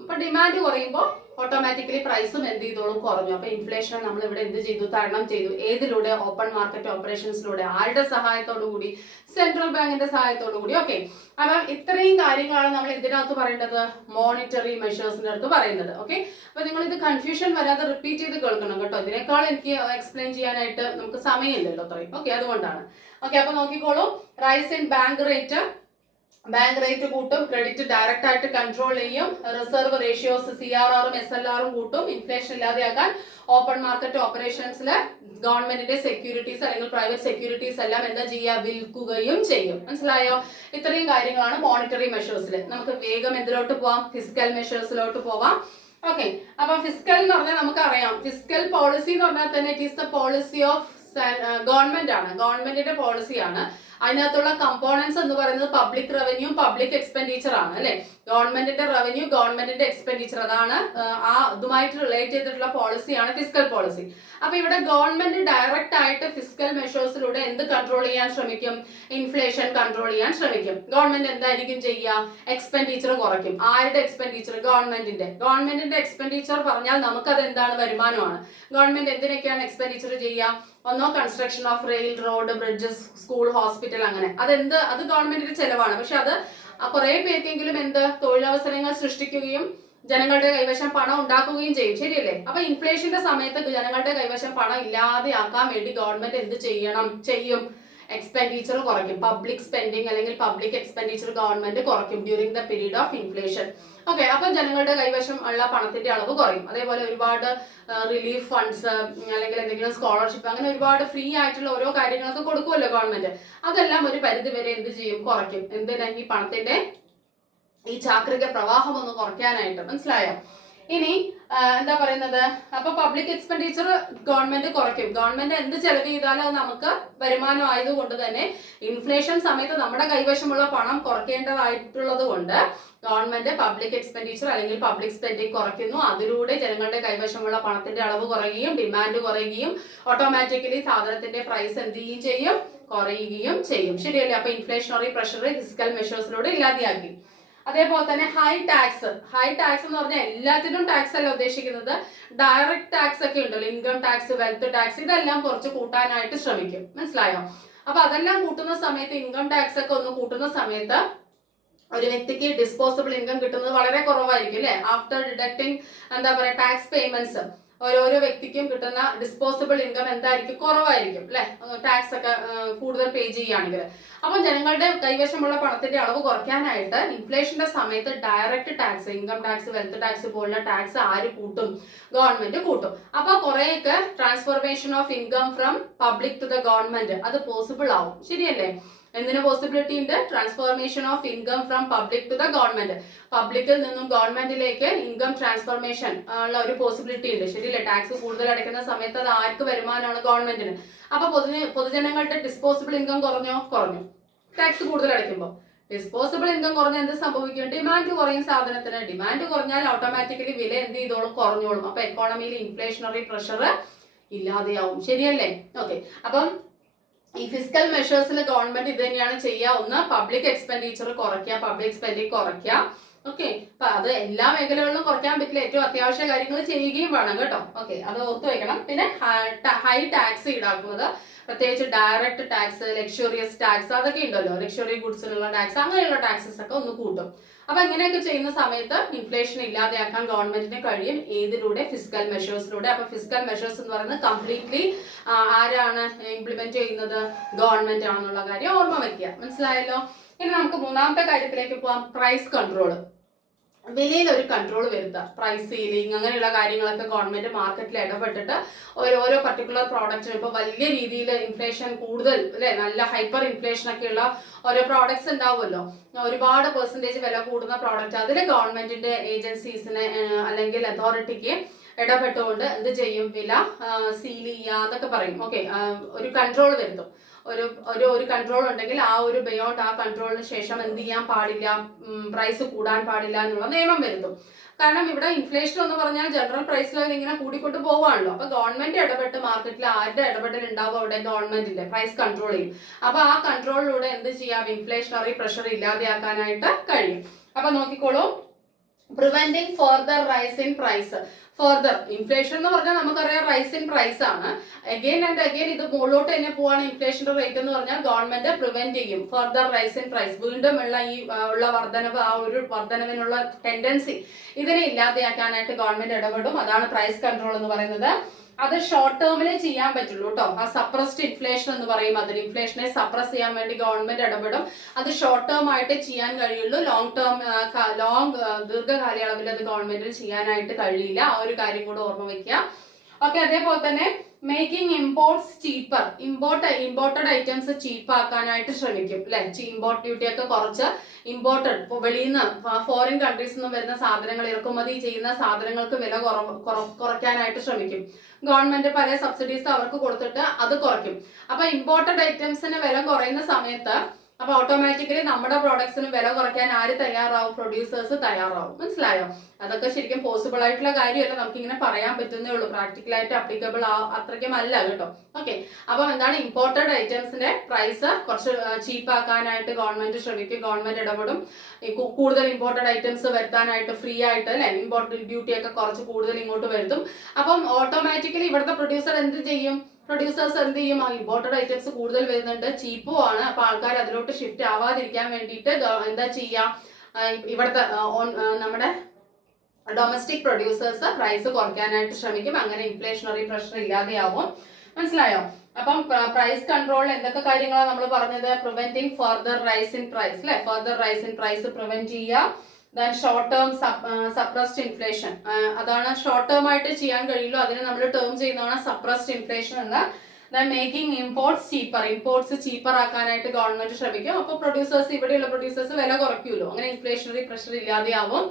അപ്പൊ ഡിമാൻഡ് കുറയുമ്പോൾ ഓട്ടോമാറ്റിക്കലി പ്രൈസും എന്ത് ചെയ്തോളും? കുറഞ്ഞു. അപ്പൊ ഇൻഫ്ലേഷനെ നമ്മൾ ഇവിടെ എന്ത് ചെയ്തു? തരണം ചെയ്തു. ഏതിലൂടെ? ഓപ്പൺ മാർക്കറ്റ് ഓപ്പറേഷൻസിലൂടെ. ആരുടെ സഹായത്തോടു കൂടി? സെൻട്രൽ ബാങ്കിന്റെ സഹായത്തോടു കൂടി. ഓക്കെ, അപ്പം ഇത്രയും കാര്യങ്ങളാണ് നമ്മൾ ഇതിനകത്ത് പറയേണ്ടത്, മോണിറ്ററി മെഷേഴ്സിന്റെ അടുത്ത് പറയുന്നത്. ഓക്കെ, അപ്പൊ നിങ്ങൾ ഇത് കൺഫ്യൂഷൻ വരാതെ റിപ്പീറ്റ് ചെയ്ത് കേൾക്കണം കേട്ടോ. ഇതിനേക്കാൾ എനിക്ക് എക്സ്പ്ലെയിൻ ചെയ്യാനായിട്ട് നമുക്ക് സമയമില്ലല്ലോ അത്രയും. ഓക്കെ, അതുകൊണ്ടാണ്. ഓക്കെ, അപ്പൊ നോക്കിക്കോളൂ. റൈസ് ഇൻ ബാങ്ക് റേറ്റ് കൂട്ടും. ക്രെഡിറ്റ് ഡയറക്റ്റ് ആയിട്ട് കൺട്രോൾ ചെയ്യും. റിസർവ് റേഷ്യോസ് CRRും SLRും കൂട്ടും. ഇൻഫ്ലേഷൻ ഇല്ലാതെയാക്കാൻ ഓപ്പൺ മാർക്കറ്റ് ഓപ്പറേഷൻസിൽ ഗവൺമെന്റിന്റെ സെക്യൂരിറ്റീസ് അല്ലെങ്കിൽ പ്രൈവറ്റ് സെക്യൂരിറ്റീസ് എല്ലാം എന്താ ചെയ്യുക? വിൽക്കുകയും ചെയ്യും. മനസ്സിലായോ? ഇത്രയും കാര്യങ്ങളാണ് മോണിറ്ററി മെഷേഴ്സിൽ. നമുക്ക് വേഗം എന്തിലോട്ട് പോവാം? ഫിസ്ക്കൽ മെഷേഴ്സിലോട്ട് പോവാം. ഓക്കെ, അപ്പൊ ഫിസ്ക്കൽ എന്ന് പറഞ്ഞാൽ നമുക്കറിയാം, ഫിസ്ക്കൽ പോളിസി എന്ന് പറഞ്ഞാൽ തന്നെ it is the policy of government ആണ്. ഗവൺമെന്റിന്റെ പോളിസിയാണ്. അതിനകത്തുള്ള കമ്പോണൻസ് എന്ന് പറയുന്നത് പബ്ലിക് റവന്യൂ, പബ്ലിക് എക്സ്പെൻഡിച്ചർ ആണ് അല്ലെ. ഗവൺമെന്റിന്റെ റവന്യൂ, ഗവൺമെന്റിന്റെ എക്സ്പെൻഡിച്ചർ, അതാണ് അതുമായിട്ട് റിലേറ്റ് ചെയ്തിട്ടുള്ള പോളിസിയാണ് ഫിസ്ക്കൽ പോളിസി. അപ്പൊ ഇവിടെ ഗവൺമെന്റ് ഡയറക്റ്റ് ആയിട്ട് ഫിസ്ക്കൽ മെഷേഴ്സിലൂടെ എന്ത് കൺട്രോൾ ചെയ്യാൻ ശ്രമിക്കും? ഇൻഫ്ലേഷൻ കൺട്രോൾ ചെയ്യാൻ ശ്രമിക്കും. ഗവൺമെന്റ് എന്തായിരിക്കും ചെയ്യുക? എക്സ്പെൻഡിച്ചർ കുറയ്ക്കും. ആരുടെ എക്സ്പെൻഡിച്ചർ? ഗവൺമെന്റിന്റെ എക്സ്പെൻഡിച്ചർ പറഞ്ഞാൽ നമുക്കത് എന്താണ്? വരുമാനമാണ്. ഗവൺമെന്റ് എന്തിനൊക്കെയാണ് എക്സ്പെൻഡിച്ചർ ചെയ്യുക? ഒന്നോ construction of rail, road, bridges, school, hospital, അങ്ങനെ അത് ഗവൺമെന്റിന്റെ ചെലവാണ്. പക്ഷെ അത് കുറെ പേർക്കെങ്കിലും തൊഴിലവസരങ്ങൾ സൃഷ്ടിക്കുകയും ജനങ്ങളുടെ കൈവശം പണം ഉണ്ടാക്കുകയും ചെയ്യും. ശരിയല്ലേ? അപ്പൊ ഇൻഫ്ലേഷന്റെ സമയത്ത് ജനങ്ങളുടെ കൈവശം പണം ഇല്ലാതെയാക്കാൻ വേണ്ടി ഗവൺമെന്റ് എന്ത് ചെയ്യും? എക്സ്പെൻഡിച്ചർ കുറയ്ക്കും. പബ്ലിക് സ്പെൻഡിങ് അല്ലെങ്കിൽ പബ്ലിക് എക്സ്പെൻഡിച്ചർ ഗവൺമെന്റ് കുറയ്ക്കും during the period of inflation. Okay, അപ്പം ജനങ്ങളുടെ കൈവശം ഉള്ള പണത്തിന്റെ അളവ് കുറയും. അതേപോലെ ഒരുപാട് റിലീഫ് ഫണ്ട്സ് അല്ലെങ്കിൽ എന്തെങ്കിലും സ്കോളർഷിപ്പ് അങ്ങനെ ഒരുപാട് ഫ്രീ ആയിട്ടുള്ള ഓരോ കാര്യങ്ങളൊക്കെ കൊടുക്കുമല്ലോ ഗവൺമെന്റ്. അതെല്ലാം ഒരു പരിധി വരെ എന്ത് ചെയ്യും, കുറയ്ക്കും. എന്തിനാ? ഈ പണത്തിന്റെ ഈ ചാക്രിക പ്രവാഹം ഒന്ന് കുറയ്ക്കാനായിട്ട്. മനസ്സിലായോ? ഇനി എന്താ പറയുന്നത്, അപ്പൊ പബ്ലിക് എക്സ്പെൻഡിച്ചർ ഗവൺമെന്റ് കുറയ്ക്കും. ഗവൺമെന്റ് എന്ത് ചെലവ് ചെയ്താലും അത് നമുക്ക് വരുമാനം ആയതുകൊണ്ട് തന്നെ ഇൻഫ്ലേഷൻ സമയത്ത് നമ്മുടെ കൈവശമുള്ള പണം കുറയ്ക്കേണ്ടതായിട്ടുള്ളത് കൊണ്ട് ഗവൺമെന്റ് പബ്ലിക് എക്സ്പെൻഡിച്ചർ അല്ലെങ്കിൽ പബ്ലിക് സ്പെൻഡിങ് കുറയ്ക്കുന്നു. അതിലൂടെ ജനങ്ങളുടെ കൈവശമുള്ള പണത്തിന്റെ അളവ് കുറയുകയും ഡിമാൻഡ് കുറയുകയും ഓട്ടോമാറ്റിക്കലി സാധനത്തിന്റെ പ്രൈസ് എന്ത് ചെയ്യും, കുറയുകയും ചെയ്യും. ശരിയല്ലേ? അപ്പൊ ഇൻഫ്ലേഷണറി പ്രഷർ ഫിസിക്കൽ മെഷേഴ്സിലൂടെ ഇല്ലാതെയാക്കി. അതേപോലെ തന്നെ ഹൈ ടാക്സ് എന്ന് പറഞ്ഞാൽ എല്ലാത്തിനും ടാക്സ് അല്ല ഉദ്ദേശിക്കുന്നത്. ഡയറക്റ്റ് ടാക്സ് ഒക്കെ ഉണ്ടല്ലോ, ഇൻകം ടാക്സ്, വെൽത്ത് ടാക്സ്, ഇതെല്ലാം കുറച്ച് കൂട്ടാനായിട്ട് ശ്രമിക്കും. മനസ്സിലായോ? അപ്പൊ അതെല്ലാം കൂട്ടുന്ന സമയത്ത്, ഇൻകം ടാക്സ് ഒക്കെ ഒന്ന് കൂട്ടുന്ന സമയത്ത് ഒരു വ്യക്തിക്ക് ഡിസ്പോസിബിൾ ഇൻകം കിട്ടുന്നത് വളരെ കുറവായിരിക്കും അല്ലെ. ആഫ്റ്റർ ഡിഡക്ടിങ് എന്താ പറയാ ടാക്സ് പേയ്മെന്റ്സ്, ഓരോ വ്യക്തിക്കും കിട്ടുന്ന ഡിസ്പോസിബിൾ ഇൻകം എന്തായിരിക്കും, കുറവായിരിക്കും അല്ലെ, ടാക്സ് ഒക്കെ കൂടുതൽ പേ ചെയ്യുകയാണെങ്കിൽ. അപ്പം ജനങ്ങളുടെ കൈവശമുള്ള പണത്തിന്റെ അളവ് കുറയ്ക്കാനായിട്ട് ഇൻഫ്ലേഷന്റെ സമയത്ത് direct tax, income tax, wealth tax പോലുള്ള ടാക്സ് ആര് കൂട്ടും? ഗവൺമെന്റ് കൂട്ടും. അപ്പൊ കുറെയൊക്കെ transformation of income from public to the government അത് പോസിബിൾ ആവും. ശരിയല്ലേ? എന്തിനു പോസിബിലിറ്റി ഉണ്ട്? Transformation of income from public to the government. പബ്ലിക്കിൽ നിന്നും ഗവൺമെന്റിലേക്ക് ഇൻകം ട്രാൻസ്ഫോർമേഷൻ ഉള്ള ഒരു പോസിബിലിറ്റി ഉണ്ട്. ശരിയല്ലേ? ടാക്സ് കൂടുതൽ അടയ്ക്കുന്ന സമയത്ത് അത് ആർക്ക് വരുമാനമാണ്? ഗവൺമെന്റിന്. അപ്പൊ പൊതുജനങ്ങളുടെ ഡിസ്പോസിബിൾ ഇൻകം കുറഞ്ഞു. ടാക്സ് കൂടുതൽ അടയ്ക്കുമ്പോൾ ഡിസ്പോസിബിൾ ഇൻകം കുറഞ്ഞ എന്ത് സംഭവിക്കും? ഡിമാൻഡ് കുറയും സാധനത്തിന്. ഡിമാൻഡ് കുറഞ്ഞാൽ ഓട്ടോമാറ്റിക്കലി വില എന്ത് ചെയ്തോളും? കുറഞ്ഞോളും. അപ്പൊ എക്കോണമിയിൽ ഇൻഫ്ലേഷണറി പ്രഷർ ഇല്ലാതെയാവും. ശരിയല്ലേ? ഓക്കെ, അപ്പം ഈ ഫിസിക്കൽ മെഷേഴ്സിൽ ഗവൺമെന്റ് ഇത് തന്നെയാണ് ചെയ്യുക. ഒന്ന്, പബ്ലിക് എക്സ്പെൻഡിച്ചർ കുറയ്ക്കുക, പബ്ലിക് സ്പെൻഡിങ് കുറയ്ക്കുക. ഓക്കെ, അപ്പൊ അത് എല്ലാ മേഖലകളിലും കുറയ്ക്കാൻ പറ്റില്ല, ഏറ്റവും അത്യാവശ്യ കാര്യങ്ങൾ ചെയ്യുകയും വേണം കേട്ടോ. ഓക്കെ, അത് ഓർത്ത് വെക്കണം. പിന്നെ ഹൈ ടാക്സ് ഈടാക്കുന്നത്, പ്രത്യേകിച്ച് ഡയറക്റ്റ് ടാക്സ്, ലക്ഷറിയസ് ടാക്സ്, അതൊക്കെ ഉണ്ടല്ലോ, ലക്ഷറി ഗുഡ്സിനുള്ള ടാക്സ്, അങ്ങനെയുള്ള ടാക്സസ് ഒക്കെ ഒന്ന് കൂട്ടും. അപ്പൊ ഇങ്ങനെയൊക്കെ ചെയ്യുന്ന സമയത്ത് ഇൻഫ്ലേഷൻ ഇല്ലാതെയാക്കാൻ ഗവൺമെന്റിന് കഴിയും. ഏതിലൂടെ? ഫിസിക്കൽ മെഷേഴ്സിലൂടെ. അപ്പൊ ഫിസിക്കൽ മെഷേഴ്സ് എന്ന് പറയുന്നത് കംപ്ലീറ്റ്ലി ആരാണ് ഇംപ്ലിമെന്റ് ചെയ്യുന്നത്? ഗവൺമെന്റ് ആണെന്നുള്ള കാര്യം ഓർമ്മ വെക്കുക. മനസ്സിലായല്ലോ? ഇനി നമുക്ക് മൂന്നാമത്തെ കാര്യത്തിലേക്ക് പോവാം. Price control. വിലയിൽ ഒരു കൺട്രോൾ വരുത്തുക. പ്രൈസ് സീലിംഗ് അങ്ങനെയുള്ള കാര്യങ്ങളൊക്കെ ഗവൺമെന്റ് മാർക്കറ്റിൽ ഇടപെട്ടിട്ട് ഓരോ പർട്ടിക്കുലർ പ്രോഡക്റ്റിനും, ഇപ്പൊ വലിയ രീതിയിൽ ഇൻഫ്ലേഷൻ കൂടുതൽ അല്ലെ, നല്ല ഹൈപ്പർ ഇൻഫ്ലേഷൻ ഒക്കെയുള്ള ഓരോ പ്രോഡക്ട്സ് ഉണ്ടാവുമല്ലോ, ഒരുപാട് പെർസെന്റേജ് വില കൂടുന്ന പ്രോഡക്റ്റ്, അതിൽ ഗവൺമെന്റിന്റെ ഏജൻസീസിന് അല്ലെങ്കിൽ അതോറിറ്റിക്ക് ഇടപെട്ടുകൊണ്ട് എന്ത് ചെയ്യും? വില സീൽ ചെയ്യുക എന്നൊക്കെ പറയും. ഓക്കെ, ഒരു കൺട്രോൾ വരുത്തും. ഒരു കൺട്രോൾ ഉണ്ടെങ്കിൽ ആ ഒരു ബിയോണ്ട് ആ കൺട്രോളിന് ശേഷം എന്ത് ചെയ്യാൻ പാടില്ല? പ്രൈസ് കൂടാൻ പാടില്ല എന്നുള്ള നിയമം വരുത്തും. കാരണം ഇവിടെ ഇൻഫ്ലേഷൻ എന്ന് പറഞ്ഞാൽ ജനറൽ പ്രൈസ് ലെവൽ ഇങ്ങനെ കൂടിക്കൊണ്ട് പോവാണല്ലോ. അപ്പൊ ഗവൺമെന്റ് ഇടപെട്ട് മാർക്കറ്റിൽ ആരുടെ ഇടപെടൽ ഉണ്ടാവും? അവിടെ ഗവൺമെന്റിന്റെ പ്രൈസ് കൺട്രോൾ ചെയ്യും. അപ്പൊ ആ കൺട്രോളിലൂടെ എന്ത് ചെയ്യാം? ഇൻഫ്ലേഷണറി പ്രഷർ ഇല്ലാതെയാക്കാനായിട്ട് കഴിയും. അപ്പൊ നോക്കിക്കോളൂ, preventing further rise in price. Further inflation എന്ന് പറഞ്ഞാൽ നമുക്കറിയാം റൈസ് ഇൻ പ്രൈസ് ആണ്. അഗെയിൻ ആൻഡ് അഗെയിൻ ഇത് മുകളിലോട്ട് തന്നെ പോവാണ് ഇൻഫ്ലേഷന്റെ റേറ്റ് എന്ന് പറഞ്ഞാൽ ഗവൺമെന്റ് പ്രിവെന്റ് ചെയ്യും ഫർദർ റൈസ് ഇൻ പ്രൈസ്. വീണ്ടും ഉള്ള വർധനവ്, ആ ഒരു വർധനവിനുള്ള ടെൻഡൻസി ഇതിനെ ഇല്ലാതെയാക്കാനായിട്ട് ഗവൺമെന്റ് ഇടപെടും. അതാണ് പ്രൈസ് കൺട്രോൾ എന്ന് പറയുന്നത്. അത് ഷോർട്ട് ടേമിലേ ചെയ്യാൻ പറ്റുള്ളൂ കേട്ടോ. ആ സപ്രസ്ഡ് ഇൻഫ്ലേഷൻ എന്ന് പറയും, അതിൽ ഇൻഫ്ലേഷനെ സപ്രസ് ചെയ്യാൻ വേണ്ടി ഗവൺമെന്റ് ഇടപെടും. അത് ഷോർട്ട് ടേം ആയിട്ട് ചെയ്യാൻ കഴിയുള്ളൂ. ദീർഘകാലയളവിൽ അത് ഗവൺമെന്റിന് ചെയ്യാനായിട്ട് കഴിയില്ല. ആ ഒരു കാര്യം കൂടെ ഓർമ്മ വെക്കുക. ഓക്കെ, അതേപോലെ തന്നെ making imports cheaper. Imported items cheap ആക്കാനായിട്ട് ശ്രമിക്കും അല്ലെ. ഇമ്പോർട്ട് ഡ്യൂട്ടി ഒക്കെ കുറച്ച് ഇമ്പോർട്ടഡ്, ഇപ്പോൾ വെളിയിൽ നിന്ന് ഫോറിൻ കൺട്രീസിൽ നിന്ന് വരുന്ന സാധനങ്ങൾ, ഇറക്കുമതി ചെയ്യുന്ന സാധനങ്ങൾക്ക് വില കുറയ്ക്കാനായിട്ട് ശ്രമിക്കും ഗവൺമെന്റ്. പല സബ്സിഡീസ് അവർക്ക് കൊടുത്തിട്ട് അത് കുറയ്ക്കും. അപ്പൊ ഇമ്പോർട്ടഡ് ഐറ്റംസിന് വില കുറയുന്ന സമയത്ത് അപ്പൊ ഓട്ടോമാറ്റിക്കലി നമ്മുടെ പ്രോഡക്ട്സിന് വില കുറയ്ക്കാൻ ആര് തയ്യാറാവും? പ്രൊഡ്യൂസേഴ്സ് തയ്യാറാവും. മനസ്സിലായോ? അതൊക്കെ ശരിക്കും പോസിബിൾ ആയിട്ടുള്ള കാര്യമല്ല, നമുക്ക് ഇങ്ങനെ പറയാൻ പറ്റുന്നേ ഉള്ളൂ. പ്രാക്ടിക്കലായിട്ട് അപ്ലിക്കബിൾ അത്രയ്ക്കും അല്ല കേട്ടോ. ഓക്കെ, അപ്പം എന്താണ്? ഇമ്പോർട്ടഡ് ഐറ്റംസിന്റെ പ്രൈസ് കുറച്ച് ചീപ്പ് ആക്കാനായിട്ട് ഗവൺമെന്റ് ശ്രമിക്കും, ഗവൺമെന്റ് ഇടപെടും. കൂടുതൽ ഇമ്പോർട്ടഡ് ഐറ്റംസ് വരുത്താനായിട്ട് ഫ്രീ ആയിട്ട് അല്ലെ, ഇമ്പോർട്ടഡ് ഡ്യൂട്ടി ഒക്കെ കുറച്ച് കൂടുതൽ ഇങ്ങോട്ട് വരുത്തും. അപ്പം ഓട്ടോമാറ്റിക്കലി ഇവിടുത്തെ പ്രൊഡ്യൂസർ എന്ത് ചെയ്യും? പ്രൊഡ്യൂസേഴ്സ് എന്ത് ചെയ്യും? ഇമ്പോർട്ടഡ് ഐറ്റംസ് കൂടുതൽ വരുന്നുണ്ട്, ചീപ്പും ആണ്. അപ്പൊ ആൾക്കാർ അതിലോട്ട് ഷിഫ്റ്റ് ആവാതിരിക്കാൻ വേണ്ടിയിട്ട് എന്താ ചെയ്യാ? ഇവിടുത്തെ നമ്മുടെ ഡൊമസ്റ്റിക് പ്രൊഡ്യൂസേഴ്സ് പ്രൈസ് കുറയ്ക്കാനായിട്ട് ശ്രമിക്കും. അങ്ങനെ ഇൻഫ്ലേഷണറി പ്രഷർ ഇല്ലാതെയാവും. മനസ്സിലായോ? അപ്പം പ്രൈസ് കൺട്രോളിൽ എന്തൊക്കെ കാര്യങ്ങളാണ് നമ്മൾ പറഞ്ഞത്? Preventing further rise in price അല്ലെ, further rise in price prevent ചെയ്യുക. Then short term suppressed inflation, അതാണ് ഷോർട്ട് ടേം ആയിട്ട് ചെയ്യാൻ കഴിയുള്ളൂ, അതിന് നമ്മൾ ടേം ചെയ്യുന്നതാണ് സപ്രസ്ഡ് ഇൻഫ്ലേഷൻ എന്ന്. Then making imports cheaper, imports cheaper ആക്കാനായിട്ട് ഗവൺമെന്റ് ശ്രമിക്കും. അപ്പോൾ പ്രൊഡ്യൂസേഴ്സ്, ഇവിടെയുള്ള പ്രൊഡ്യൂസേഴ്സ് വില കുറയ്ക്കുമല്ലോ, അങ്ങനെ ഇൻഫ്ലേഷണറി പ്രഷർ ഇല്ലാതെയാവും.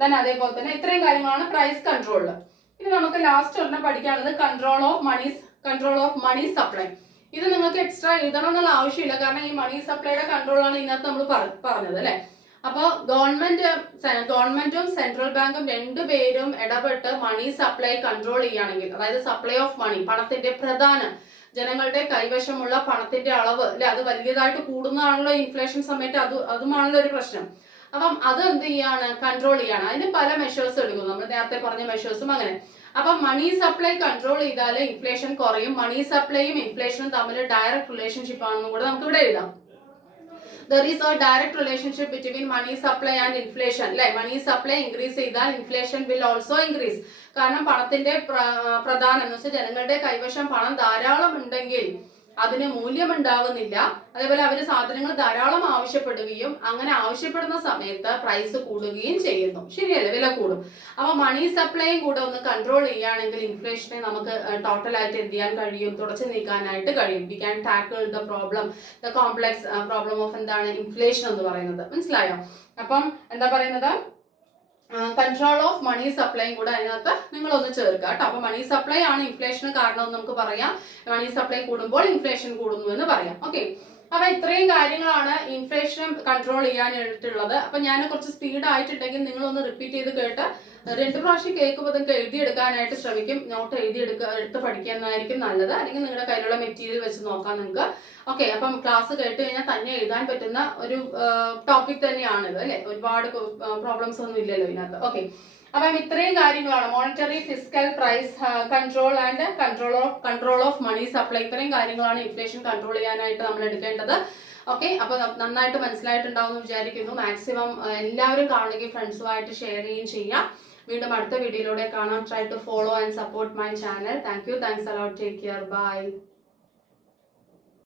ദെൻ അതേപോലെ തന്നെ ഇത്രയും കാര്യങ്ങളാണ് പ്രൈസ് കൺട്രോളിൽ. ഇനി നമുക്ക് ലാസ്റ്റ് ഒരെണ്ണം പഠിക്കാനുള്ളത് കൺട്രോൾ ഓഫ് മണി സപ്ലൈ. ഇത് നിങ്ങൾക്ക് എക്സ്ട്രാ എഴുതണം എന്നുള്ള ആവശ്യമില്ല, കാരണം ഈ മണി സപ്ലൈയുടെ കൺട്രോളാണ് ഇതിനകത്ത് നമ്മൾ പറഞ്ഞത് അല്ലെ. അപ്പോൾ ഗവൺമെന്റും സെൻട്രൽ ബാങ്കും രണ്ടുപേരും ഇടപെട്ട് മണി സപ്ലൈ കൺട്രോൾ ചെയ്യുകയാണെങ്കിൽ, അതായത് സപ്ലൈ ഓഫ് മണി, പണത്തിന്റെ ജനങ്ങളുടെ കൈവശമുള്ള പണത്തിന്റെ അളവ് അല്ലെ, അത് വലിയതായിട്ട് കൂടുന്നതാണല്ലോ ഇൻഫ്ലേഷൻ സമയത്ത്, അതുമാണല്ലോ ഒരു പ്രശ്നം. അപ്പം അത് എന്ത് ചെയ്യാണ്? കൺട്രോൾ ചെയ്യാണ്. അതിന് പല മെഷേഴ്സ് എടുക്കും, നമ്മൾ നേരത്തെ പറഞ്ഞ മെഷേഴ്സും അങ്ങനെ. അപ്പം മണി സപ്ലൈ കൺട്രോൾ ചെയ്താൽ ഇൻഫ്ലേഷൻ കുറയും. മണി സപ്ലൈയും ഇൻഫ്ലേഷനും തമ്മിൽ ഡയറക്റ്റ് റിലേഷൻഷിപ്പ് ആണെന്നും കൂടെ നമുക്ക് ഇവിടെ എഴുതാം. There is a direct relationship between money supply and inflation. അല്ലെ, മണി സപ്ലൈ ഇൻക്രീസ് ചെയ്താൽ ഇൻഫ്ലേഷൻ വിൽ ഓൾസോ ഇൻക്രീസ്. കാരണം പണത്തിന്റെ പ്രധാനം എന്ന് വെച്ചാൽ ജനങ്ങളുടെ കൈവശം പണം ധാരാളം ഉണ്ടെങ്കിൽ അതിന് മൂല്യം ഉണ്ടാവുന്നില്ല. അതേപോലെ അവർ സാധനങ്ങൾ ധാരാളം ആവശ്യപ്പെടുകയും അങ്ങനെ ആവശ്യപ്പെടുന്ന സമയത്ത് പ്രൈസ് കൂടുകയും ചെയ്യുന്നു. ശരിയല്ലേ, വില കൂടും. അപ്പൊ മണി സപ്ലൈയും കൂടെ ഒന്ന് കൺട്രോൾ ചെയ്യുകയാണെങ്കിൽ ഇൻഫ്ലേഷനെ നമുക്ക് ടോട്ടലായിട്ട് എന്ത് ചെയ്യാൻ കഴിയും? തുടച്ചു നീക്കാനായിട്ട് കഴിയും. We can tackle the problem, the complex problem of എന്താണ് ഇൻഫ്ലേഷൻ എന്ന് പറയുന്നത്. മനസ്സിലായോ? അപ്പം എന്താ പറയുന്നത്? കൺട്രോൾ ഓഫ് മണി സപ്ലൈയും കൂടെ അതിനകത്ത് നിങ്ങളൊന്ന് ചേർക്കുക കേട്ടോ. അപ്പൊ മണി സപ്ലൈ ആണ് ഇൻഫ്ലേഷന് കാരണമെന്ന് നമുക്ക് പറയാം. മണി സപ്ലൈ കൂടുമ്പോൾ ഇൻഫ്ലേഷൻ കൂടുന്നു എന്ന് പറയാം. ഓക്കെ, അപ്പൊ ഇത്രയും കാര്യങ്ങളാണ് ഇൻഫ്ലേഷൻ കൺട്രോൾ ചെയ്യാനായിട്ടുള്ളത്. അപ്പൊ ഞാൻ കുറച്ച് സ്പീഡ് ആയിട്ടുണ്ടെങ്കിൽ നിങ്ങളൊന്ന് റിപ്പീറ്റ് ചെയ്ത് കേട്ട് 2 പ്രാവശ്യം കേൾക്കുമ്പോൾ നിങ്ങൾക്ക് എഴുതിയെടുക്കാനായിട്ട് ശ്രമിക്കും. നോട്ട് എടുത്ത് പഠിക്കുന്നതായിരിക്കും നല്ലത്. അല്ലെങ്കിൽ നിങ്ങളുടെ കയ്യിലുള്ള മെറ്റീരിയൽ വെച്ച് നോക്കാം നിങ്ങൾക്ക്. ഓക്കെ, അപ്പം ക്ലാസ് കേട്ട് കഴിഞ്ഞാൽ തന്നെ എഴുതാൻ പറ്റുന്ന ഒരു ടോപ്പിക് തന്നെയാണ് ഇത് അല്ലെ. ഒരുപാട് പ്രോബ്ലംസ് ഒന്നും ഇല്ലല്ലോ ഇതിനകത്ത്. ഓക്കെ, അപ്പം ഇത്രയും കാര്യങ്ങളാണ് monetary, fiscal, price control and control of money supply. ഇത്രയും കാര്യങ്ങളാണ് ഇൻഫ്ലേഷൻ കൺട്രോൾ ചെയ്യാനായിട്ട് നമ്മൾ എടുക്കേണ്ടത്. ഓക്കെ, അപ്പൊ നന്നായിട്ട് മനസ്സിലായിട്ടുണ്ടാവും എന്ന് വിചാരിക്കുന്നു. മാക്സിമം എല്ലാവരും കാണുകയും ഫ്രണ്ട്സുമായിട്ട് ഷെയർ ചെയ്യുകയും ചെയ്യാം. വീണ്ടും അടുത്ത വീഡിയോയിലൂടെ കാണാം. Try to follow and support my channel. Thank you, thanks a lot, take care, by.